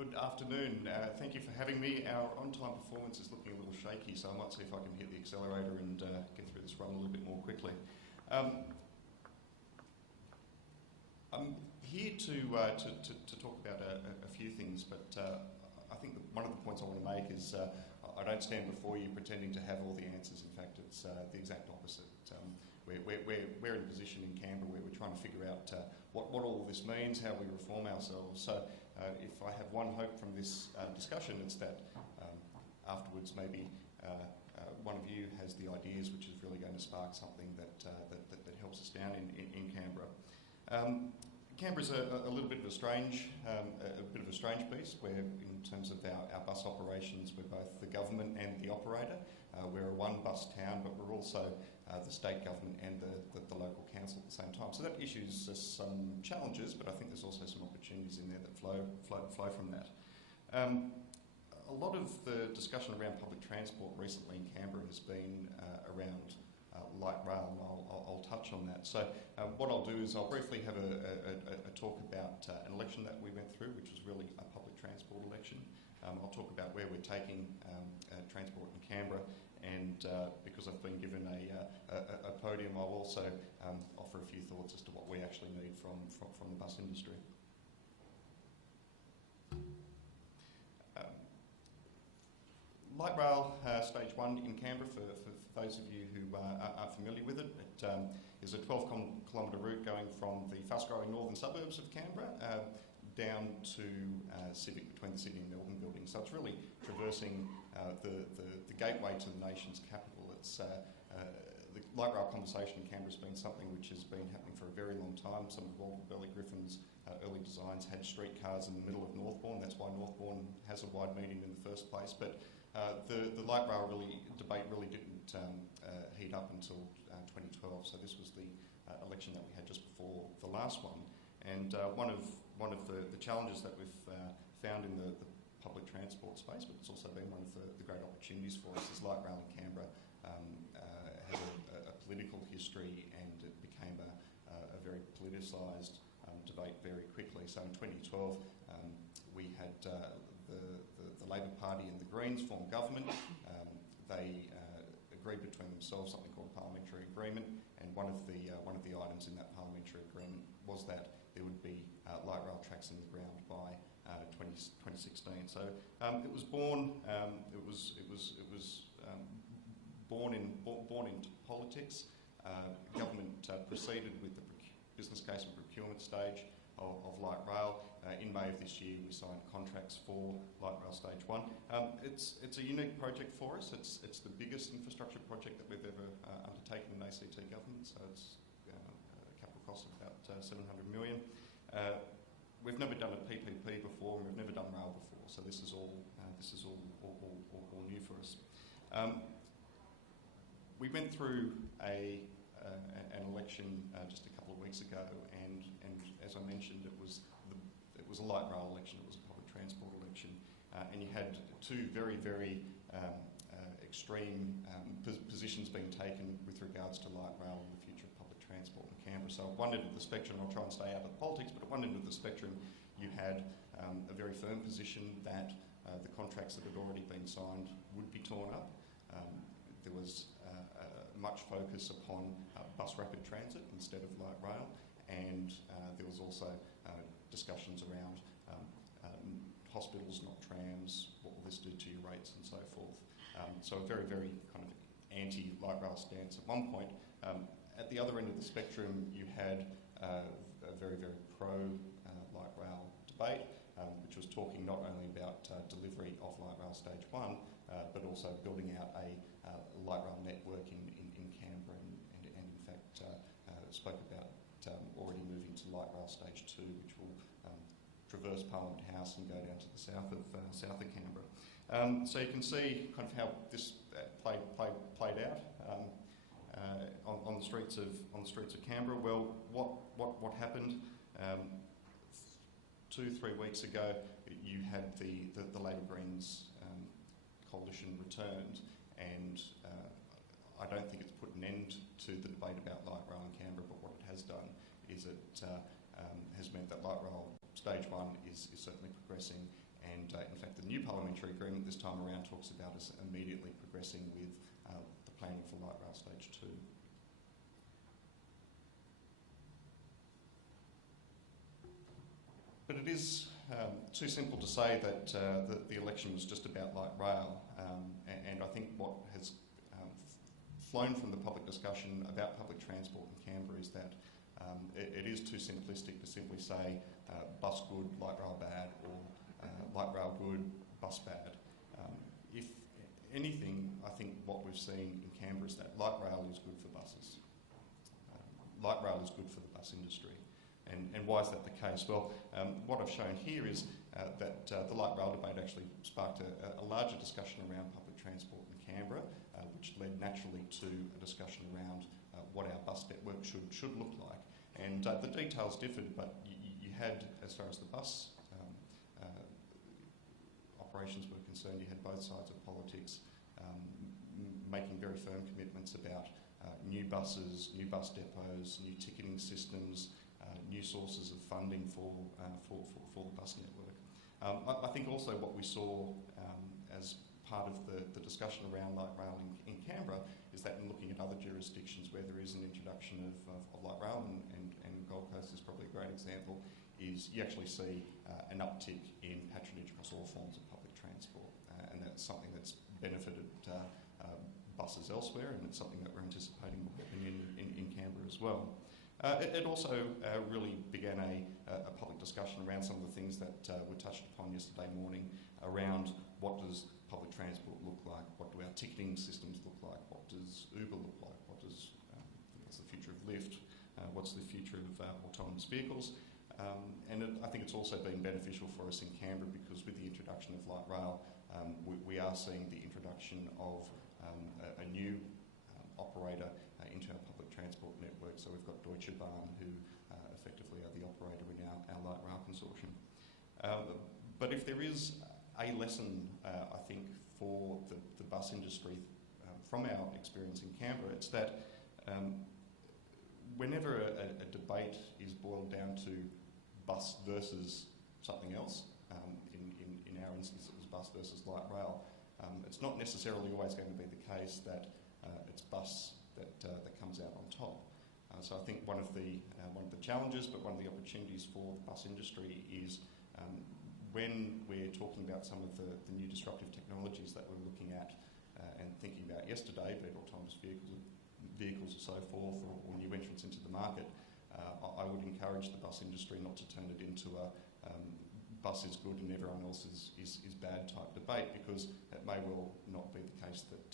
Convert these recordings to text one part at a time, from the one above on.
Good afternoon. Thank you for having me. Our on-time performance is looking a little shaky, so I might see if I can hit the accelerator and get through this run a little bit more quickly. I'm here to talk about a few things, but I think that one of the points I want to make is I don't stand before you pretending to have all the answers. In fact, it's the exact opposite. We're in a position in Canberra where we're trying to figure out what all this means, how we reform ourselves. So if I have one hope from this discussion, it's that afterwards maybe one of you has the ideas which is really going to spark something that helps us down in Canberra. Canberra's a little bit of a strange beast. Where, in terms of our bus operations, we're both the government and the operator. We're a one-bus town, but we're also the state government and the local council at the same time. So that issues us some challenges, but I think there's also some opportunities in there that flow from that. A lot of the discussion around public transport recently in Canberra has been around light rail, and I'll touch on that. So what I'll do is I'll briefly have a talk about an election that we went through, which was really a public transport election. I'll talk about where we're taking transport in Canberra, and because I've been given a podium, I'll also offer a few thoughts as to what we actually need from the bus industry. Light rail stage 1 in Canberra, for those of you who aren't familiar with it, it is a 12-kilometre route going from the fast-growing northern suburbs of Canberra down to Civic, between the Sydney and Melbourne buildings. So it's really traversing the gateway to the nation's capital. It's the light rail conversation in Canberra has been something which has been happening for a very long time. Some of Walter Burley Griffin's early designs had streetcars in the middle of Northbourne. That's why Northbourne has a wide median in the first place. But the light rail debate really didn't heat up until 2012. So this was the election that we had just before the last one. And one of the challenges that we've found in the public transport space, but it's also been one of the great opportunities for us, is light rail in Canberra has a political history, and it became a very politicised debate very quickly. So in 2012, we had the Labor Party and the Greens formed government. They agreed between themselves something called a parliamentary agreement, and one of the items in that parliamentary agreement was that there would be light rail tracks in the ground by 2016. So it was born. It was born into politics. Government proceeded with the business case and procurement stage of light rail. In May of this year, we signed contracts for light rail stage 1. It's a unique project for us. It's the biggest infrastructure project that we've ever undertaken in ACT government. So it's a capital cost of about 700 million. We've never done a PPP before, and we've never done rail before. So this is all new for us. We went through an election just a couple of weeks ago, and as I mentioned, it was a light rail election. It was a public transport election, and you had two very extreme positions being taken with regards to light rail and the future of public transport in Canberra. So at one end of the spectrum, I'll try and stay out of the politics, but at one end of the spectrum, you had a very firm position that the contracts that had already been signed would be torn up. There was much focus upon bus rapid transit instead of light rail, and there was also discussions around hospitals, not trams, what will this do to your rates and so forth. So a very kind of anti-light rail stance at one point. At the other end of the spectrum, you had a very pro-light rail debate, which was talking not only about delivery of light rail stage 1, but also building out a light rail network in Canberra, and in fact spoke about already moving to light rail stage 2, which will traverse Parliament House and go down to the south of Canberra. So you can see kind of how this played out on the streets of Canberra. Well, what happened? 2-3 weeks ago, you had the Labor Greens coalition returned, and I don't think it's put an end to the debate about light rail in Canberra, but what it has done is it has meant that light rail stage 1 is certainly progressing, And in fact, the new parliamentary agreement this time around talks about us immediately progressing with the planning for light rail stage 2. But it is too simple to say that the election was just about light rail, and I think what has flown from the public discussion about public transport in Canberra is that it is too simplistic to simply say bus good, light rail bad, or light rail good, bus bad. If anything, I think what we've seen in Canberra is that light rail is good for buses. Light rail is good for the bus industry. And why is that the case? Well, what I've shown here is that the light rail debate actually sparked a larger discussion around public transport in Canberra, which led naturally to a discussion around what our bus network should look like. And the details differed, but you had, as far as the bus operations were concerned, you had both sides of politics making very firm commitments about new buses, new bus depots, new ticketing systems, new sources of funding for the bus network. I think also what we saw as part of the discussion around light rail in Canberra is that in looking at other jurisdictions where there is an introduction of light rail, and Gold Coast is probably a great example, is you actually see an uptick in patronage across all forms of public transport, and that's something that's benefited buses elsewhere, and it's something that we're anticipating will happen in Canberra as well. It also really began a public discussion around some of the things that were touched upon yesterday morning around what does public transport look like, what do our ticketing systems look like, what does Uber look like, what's the future of Lyft, what's the future of autonomous vehicles. I think it's also been beneficial for us in Canberra because with the introduction of light rail, we are seeing the introduction of a new operator into our public transport network. So we've got Deutsche Bahn, who effectively are the operator in our light rail consortium. But if there is a lesson, I think, for the bus industry from our experience in Canberra, it's that whenever a debate is boiled down to bus versus something else, in our instance it was bus versus light rail, it's not necessarily always going to be the case that it's bus that comes out on top. So I think one of the challenges, but one of the opportunities for the bus industry is when we're talking about some of the new disruptive technologies that we're looking at and thinking about yesterday, be it autonomous vehicles or so forth, or new entrants into the market, I would encourage the bus industry not to turn it into a bus is good and everyone else is bad type debate, because it may well not be the case that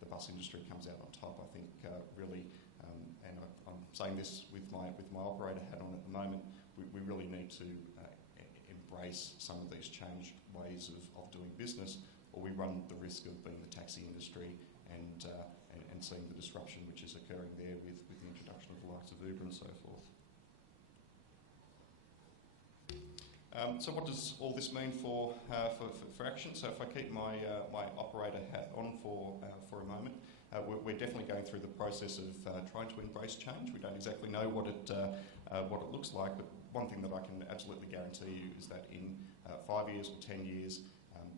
the bus industry comes out on top. I think really, and I'm saying this with my operator hat on at the moment, we really need to embrace some of these changed ways of doing business, or we run the risk of being the taxi industry and seeing the disruption which is occurring there with the introduction of the likes of Uber and so forth. So what does all this mean for action? So if I keep my operator hat on for a moment, we're definitely going through the process of trying to embrace change. We don't exactly know what it looks like, but one thing that I can absolutely guarantee you is that in 5 years or 10 years,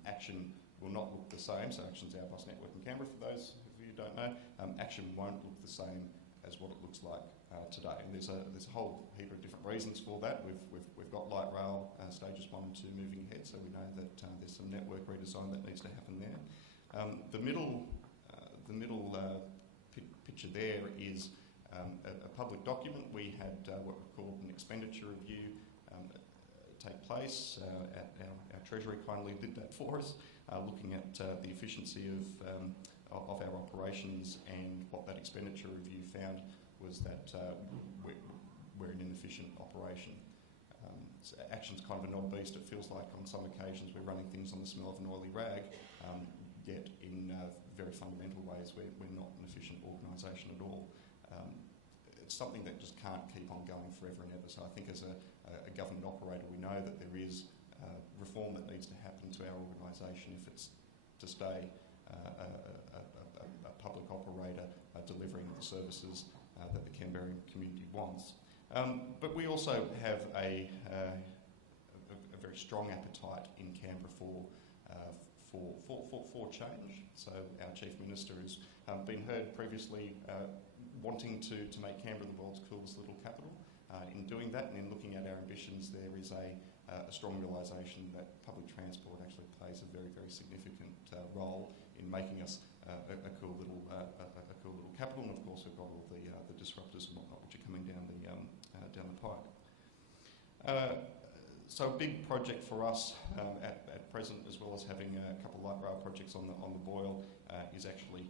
action will not look the same. So Action's our bus network in Canberra, for those of you who don't know. Action won't look the same as what it looks like today, and there's a whole heap of different reasons for that. We've got light rail stages 1 and 2 moving ahead, so we know that there's some network redesign that needs to happen there. The middle picture there is a public document. We had what we called an expenditure review take place. Our Treasury kindly did that for us, looking at the efficiency of our operations, and what that expenditure review found was that we're an inefficient operation. So Action's kind of an odd beast. It feels like on some occasions we're running things on the smell of an oily rag, yet in very fundamental ways we're not an efficient organisation at all. It's something that just can't keep on going forever and ever. So I think as a government operator, we know that there is reform that needs to happen to our organisation if it's to stay a public operator delivering the services that the Canberran community wants. But we also have a very strong appetite in Canberra for change. So our Chief Minister has been heard previously wanting to make Canberra the world's coolest little capital. In doing that and in looking at our ambitions, there is a strong realisation that public transport actually plays a very, very significant role in making us a cool little capital. And of course, we've got all the disruptors and whatnot which are coming down the pike. So a big project for us at present, as well as having a couple of light rail projects on the boil, is actually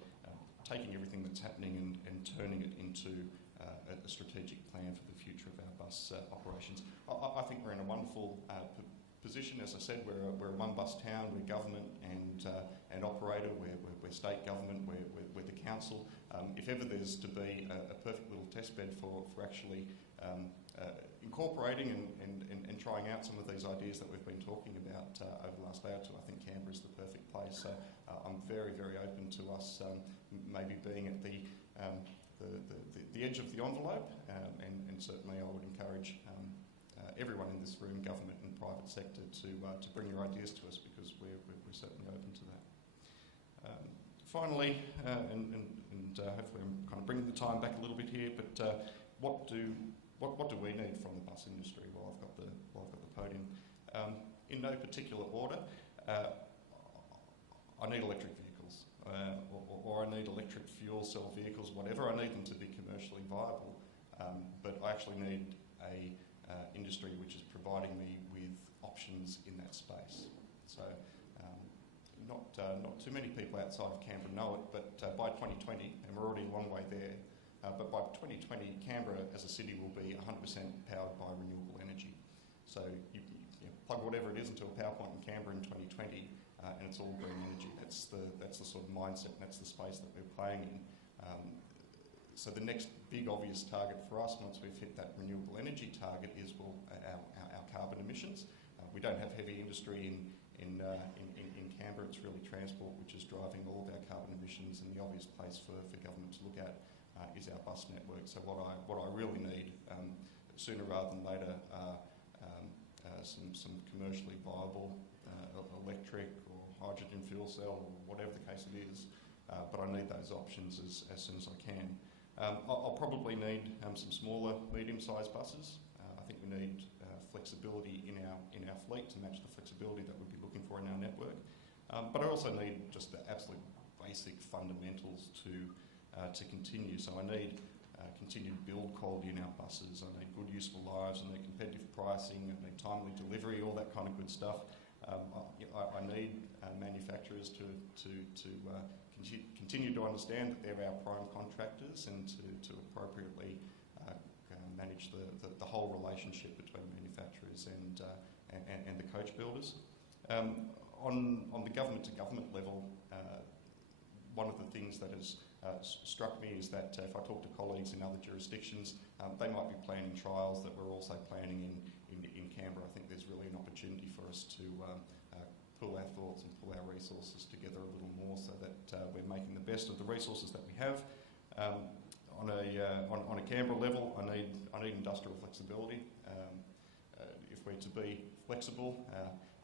taking everything that's happening and turning it into a strategic plan for the future of our bus operations. I think we're in a wonderful position. As I said, we're a one-bus town. We're government and operator. We're state government. We're the council. If ever there's to be a perfect little test bed for actually incorporating and trying out some of these ideas that we've been talking about over the last day or two, I think Canberra is the perfect place. So I'm very, very open to us maybe being at the edge of the envelope, and certainly I would encourage everyone in this room, government and private sector, to bring your ideas to us, because we're certainly open to that. Finally, and hopefully I'm kind of bringing the time back a little bit here, but what do we need from the bus industry? Well, I've got the podium. In no particular order, I need electric vehicles, or I need electric fuel cell vehicles, whatever. I need them to be commercially viable, but I actually need a industry which is providing me with options in that space. So not too many people outside of Canberra know it, but by 2020, and we're already a long way there, but by 2020, Canberra as a city will be 100% powered by renewable energy. So you plug whatever it is into a power point in Canberra in 2020, and it's all green energy. That's the sort of mindset, and that's the space that we're playing in. So the next big obvious target for us, once we've hit that renewable energy target, is our carbon emissions. We don't have heavy industry in Canberra. It's really transport which is driving all of our carbon emissions, and the obvious place for government to look at is our bus network. So what I really need sooner rather than later are some commercially viable electric or hydrogen fuel cell, or whatever the case it is. But I need those options as soon as I can. I'll probably need some smaller, medium-sized buses. I think we need flexibility in our fleet to match the flexibility that we'd be looking for in our network. But I also need just the absolute basic fundamentals to continue. So I need continued build quality in our buses. I need good, useful lives. I need competitive pricing. I need timely delivery, all that kind of good stuff. I need manufacturers to continue to understand that they're our prime contractors, and to appropriately manage the whole relationship between manufacturers and the coach builders. On the government-to-government level, one of the things that has struck me is that if I talk to colleagues in other jurisdictions, they might be planning trials that we're also planning in Canberra. I think there's really an opportunity for us to pull our thoughts and pull our resources together a little more, so that we're making the best of the resources that we have. On a Canberra level, I need industrial flexibility. If we're to be flexible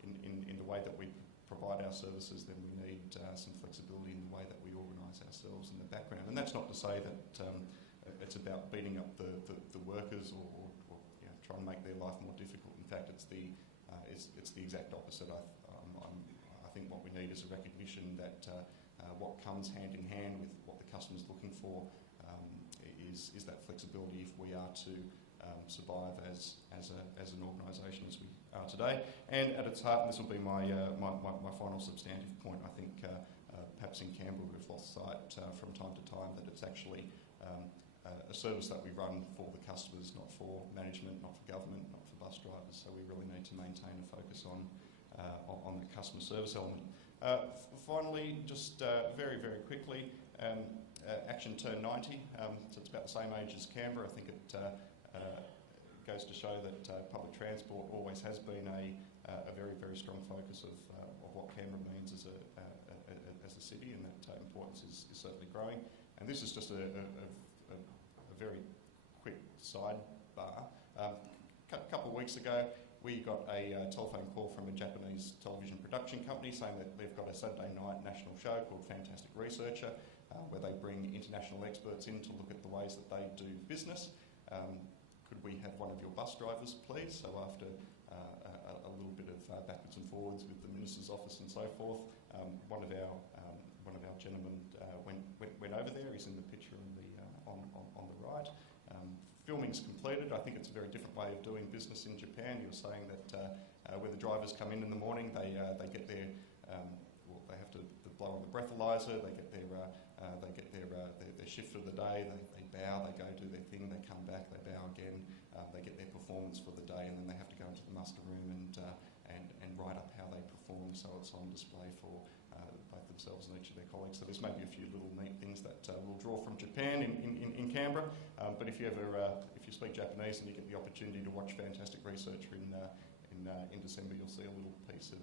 in the way that we provide our services, then we need some flexibility in the way that we organise ourselves in the background. And that's not to say that it's about beating up the workers or trying to make their life more difficult. In fact, it's the exact opposite. I think what we need is a recognition that what comes hand in hand with what the customer's looking for is that flexibility if we are to survive as an organisation as we are today. And at its heart, and this will be my final substantive point, I think perhaps in Canberra we've lost sight from time to time that it's actually a service that we run for the customers, not for management, not for government, not for bus drivers. So we really need to maintain a focus on the customer service element. Finally, just very, very quickly, Action turned 90, so it's about the same age as Canberra. I think it goes to show that public transport always has been a very, very strong focus of what Canberra means as a city, and that importance is certainly growing. And this is just a very quick sidebar. A couple of weeks ago, we got a telephone call from a Japanese television production company saying that they've got a Saturday night national show called Fantastic Researcher, where they bring international experts in to look at the ways that they do business. Could we have one of your bus drivers, please? So after a little bit of backwards and forwards with the Minister's office and so forth, one of our gentlemen went over there. He's in the picture on the right. Filming's completed. I think it's a very different way of doing business in Japan. You're saying that when the drivers come in the morning, they get their they have to blow on the breathalyzer. They get their shift for the day. They bow. They go do their thing. They come back. They bow again. They get their performance for the day, and then they have to go into the muster room and write up how they perform, so it's on display for both themselves and each of their colleagues. So there's maybe a few little neat things that we'll draw from Japan in Canberra. But if you speak Japanese and you get the opportunity to watch Fantastic Researcher in December, you'll see a little piece of